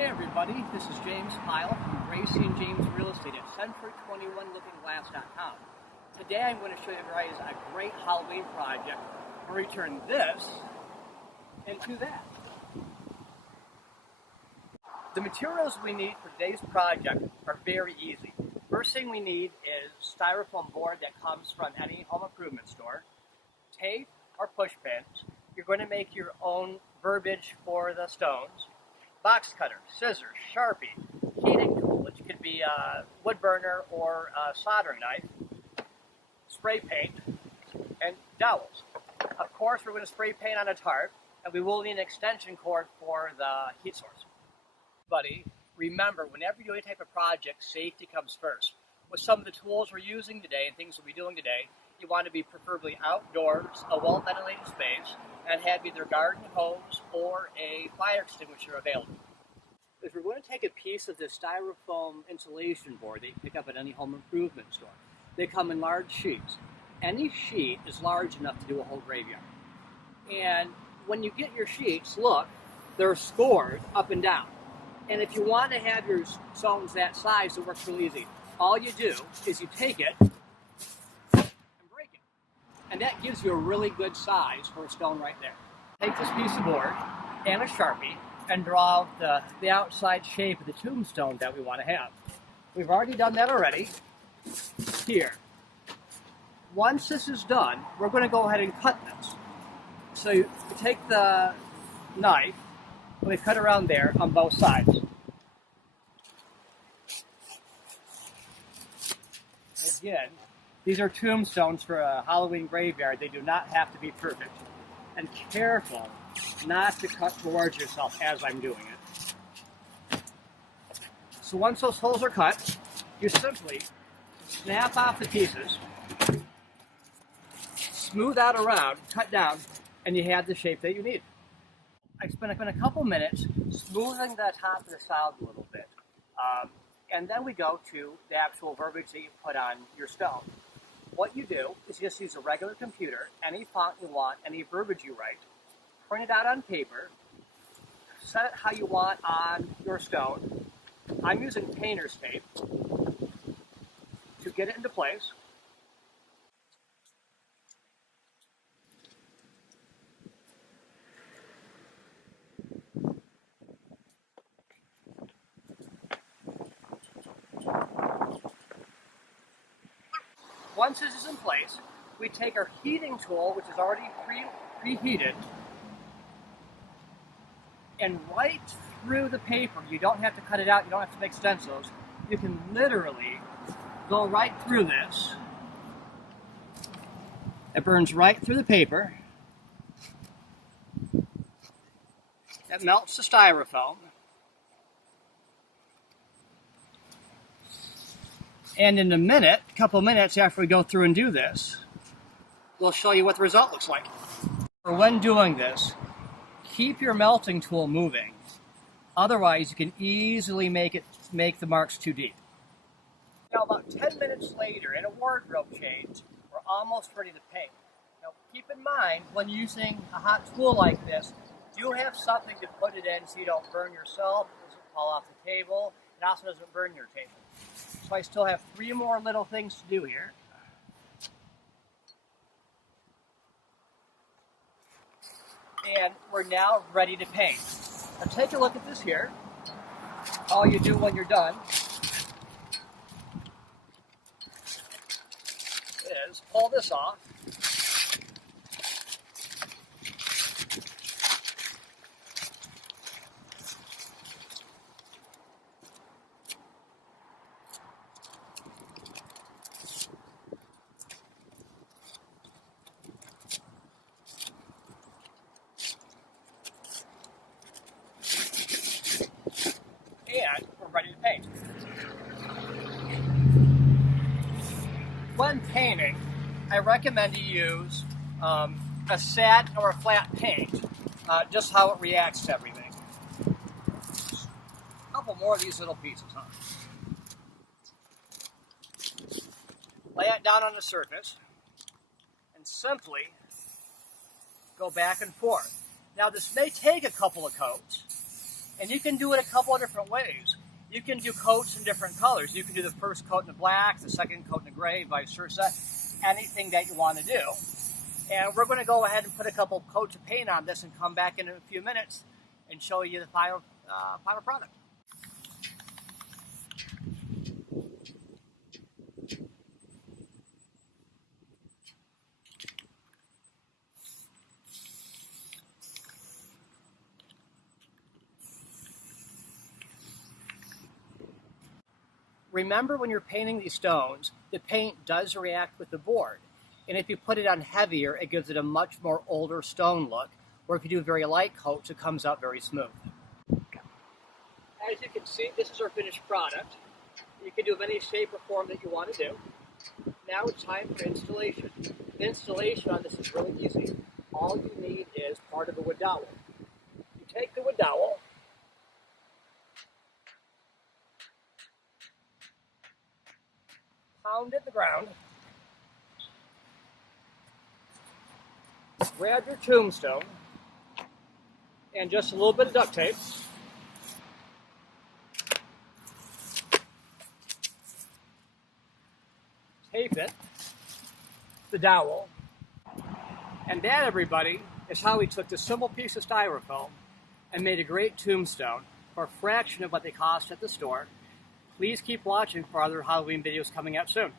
Hey everybody, this is James Pyle from Gracie and James Real Estate at Century21LookingGlass.com. Today I'm going to show you guys a great Halloween project where we turn this into that. The materials we need for today's project are very easy. First thing we need is styrofoam board that comes from any home improvement store, tape or push pins. You're going to make your own verbiage for the stones. Box cutter, scissors, Sharpie, heating tool, which could be a woodburner or a soldering knife, spray paint, and dowels. Of course, we're going to spray paint on a tarp, and we will need an extension cord for the heat source. Buddy, remember, whenever you do any type of project, safety comes first. With some of the tools we're using today and things we'll be doing today, you want to be preferably outdoors, a well-ventilated space, and have either garden hose or a fire extinguisher available. If we're going to take a piece of this styrofoam insulation board that you pick up at any home improvement store, they come in large sheets. Any sheet is large enough to do a whole graveyard. And when you get your sheets, look, they're scored up and down. And if you want to have your stones that size, it works real easy. All you do is you take it and break it. And that gives you a really good size for a stone right there. Take this piece of board and a Sharpie and draw out the outside shape of the tombstone that we want to have. We've already done that already. Here. Once this is done, we're going to go ahead and cut this. So you take the knife and we cut around there on both sides. Again, these are tombstones for a Halloween graveyard. They do not have to be perfect. And careful not to cut towards yourself as I'm doing it. So once those holes are cut, you simply snap off the pieces, smooth out around, cut down, and you have the shape that you need. I spent a couple minutes smoothing the top of the solid a little bit. And then we go to the actual verbiage that you put on your stone. What you do is just use a regular computer, any font you want, any verbiage you write, print it out on paper, set it how you want on your stone. I'm using painter's tape to get it into place. Once this is in place, we take our heating tool, which is already preheated, and right through the paper. You don't have to cut it out, you don't have to make stencils. You can literally go right through this. It burns right through the paper. It melts the styrofoam. And in a couple minutes after we go through and do this, we'll show you what the result looks like. For when doing this, keep your melting tool moving. Otherwise, you can easily make the marks too deep. Now, about 10 minutes later, in a wardrobe change, we're almost ready to paint. Now, keep in mind, when using a hot tool like this, do have something to put it in so you don't burn yourself, it doesn't fall off the table, it also doesn't burn your table. So I still have 3 more little things to do here. And we're now ready to paint. Now take a look at this here. All you do when you're done is pull this off. And we're ready to paint. When painting, I recommend you use a satin or a flat paint, just how it reacts to everything. A couple more of these little pieces, huh? Lay it down on the surface and simply go back and forth. Now this may take a couple of coats, And you can do it a couple of different ways. You can do coats in different colors. You can do the first coat in the black, the second coat in the gray, vice versa. Anything that you want to do. And we're going to go ahead and put a couple coats of paint on this and come back in a few minutes and show you the final product. Remember, when you're painting these stones, the paint does react with the board. And if you put it on heavier, it gives it a much more older stone look. Or if you do very light coats, it comes out very smooth. As you can see, this is our finished product. You can do of any shape or form that you want to do. Now it's time for installation. The installation on this is really easy. All you need is part of the wood dowel. You take the wood dowel, pound it in the ground, grab your tombstone, and just a little bit of duct tape. Tape it, the dowel. And that, everybody, is how we took this simple piece of styrofoam and made a great tombstone for a fraction of what they cost at the store. Please keep watching for other Halloween videos coming out soon.